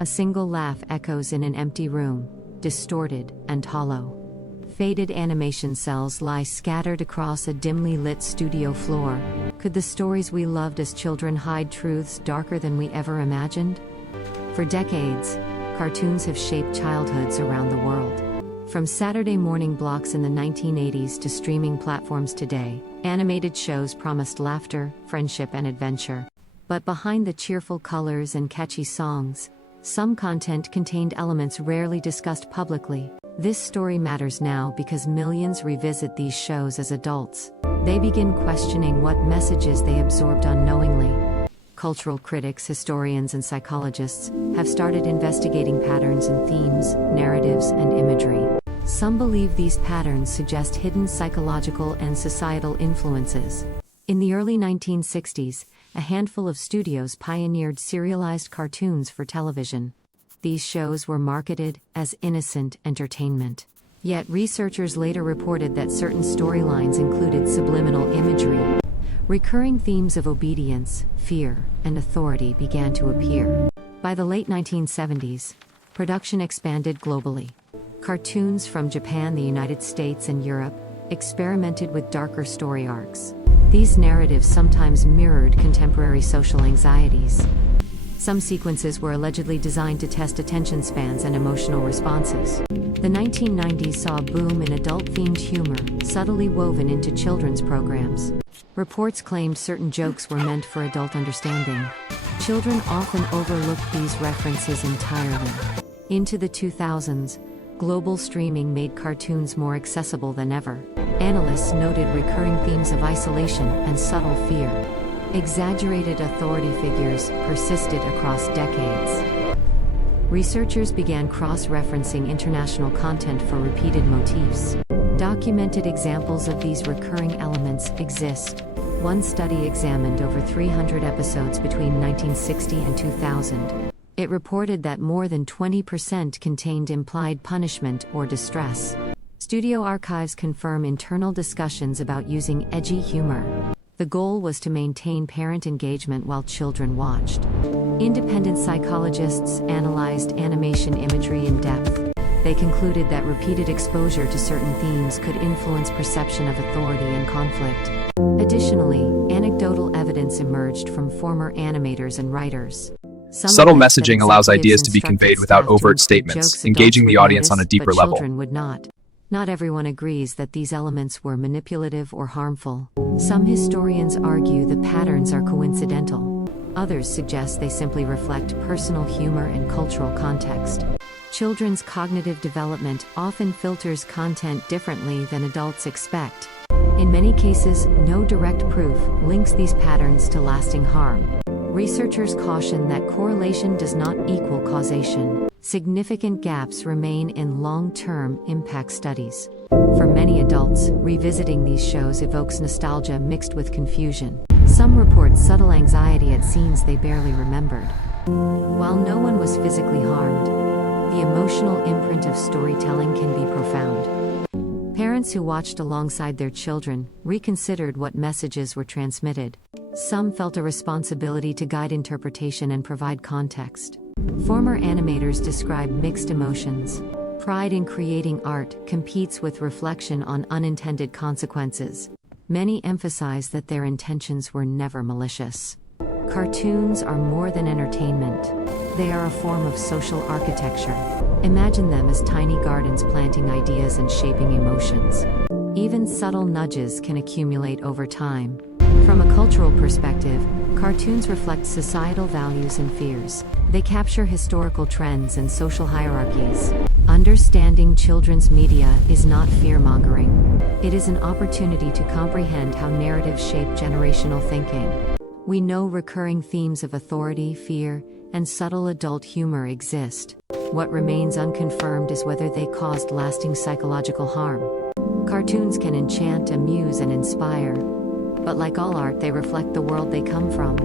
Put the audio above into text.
A single laugh echoes in an empty room, distorted and hollow. Faded animation cells lie scattered across a dimly lit studio floor. Could the stories we loved as children hide truths darker than we ever imagined? For decades, cartoons have shaped childhoods around the world. From Saturday morning blocks in the 1980s to streaming platforms today, animated shows promised laughter, friendship, and adventure. But behind the cheerful colors and catchy songs, some content contained elements rarely discussed publicly. This story matters now because millions revisit these shows as adults. They begin questioning what messages they absorbed unknowingly. Cultural critics, historians, and psychologists have started investigating patterns in themes, narratives, and imagery. Some believe these patterns suggest hidden psychological and societal influences. In the early 1960s, a handful of studios pioneered serialized cartoons for television. These shows were marketed as innocent entertainment. Yet researchers later reported that certain storylines included subliminal imagery. Recurring themes of obedience, fear, and authority began to appear. By the late 1970s, production expanded globally. Cartoons from Japan, the United States, and Europe experimented with darker story arcs. These narratives sometimes mirrored contemporary social anxieties. Some sequences were allegedly designed to test attention spans and emotional responses. The 1990s saw a boom in adult-themed humor, subtly woven into children's programs. Reports claimed certain jokes were meant for adult understanding. Children often overlooked these references entirely. Into the 2000s, global streaming made cartoons more accessible than ever. Analysts noted recurring themes of isolation and subtle fear. Exaggerated authority figures persisted across decades. Researchers began cross-referencing international content for repeated motifs. Documented examples of these recurring elements exist. One study examined over 300 episodes between 1960 and 2000. It reported that more than 20% contained implied punishment or distress. Studio archives confirm internal discussions about using edgy humor. The goal was to maintain parent engagement while children watched. Independent psychologists analyzed animation imagery in depth. They concluded that repeated exposure to certain themes could influence perception of authority and conflict. Additionally, anecdotal evidence emerged from former animators and writers. Subtle messaging allows ideas to be conveyed without overt statements, engaging the audience on a deeper level. Children would not. Not everyone agrees that these elements were manipulative or harmful. Some historians argue the patterns are coincidental. Others suggest they simply reflect personal humor and cultural context. Children's cognitive development often filters content differently than adults expect. In many cases, no direct proof links these patterns to lasting harm. Researchers caution that correlation does not equal causation. Significant gaps remain in long-term impact studies. For many adults, revisiting these shows evokes nostalgia mixed with confusion. Some report subtle anxiety at scenes they barely remembered. While no one was physically harmed, the emotional imprint of storytelling can be profound. Parents who watched alongside their children reconsidered what messages were transmitted. Some felt a responsibility to guide interpretation and provide context. Former animators describe mixed emotions. Pride in creating art competes with reflection on unintended consequences. Many emphasize that their intentions were never malicious. Cartoons are more than entertainment. They are a form of social architecture. Imagine them as tiny gardens planting ideas and shaping emotions. Even subtle nudges can accumulate over time. From a cultural perspective, cartoons reflect societal values and fears. They capture historical trends and social hierarchies. Understanding children's media is not fear-mongering. It is an opportunity to comprehend how narratives shape generational thinking. We know recurring themes of authority, fear, and subtle adult humor exist. What remains unconfirmed is whether they caused lasting psychological harm. Cartoons can enchant, amuse, and inspire. But like all art, they reflect the world they come from.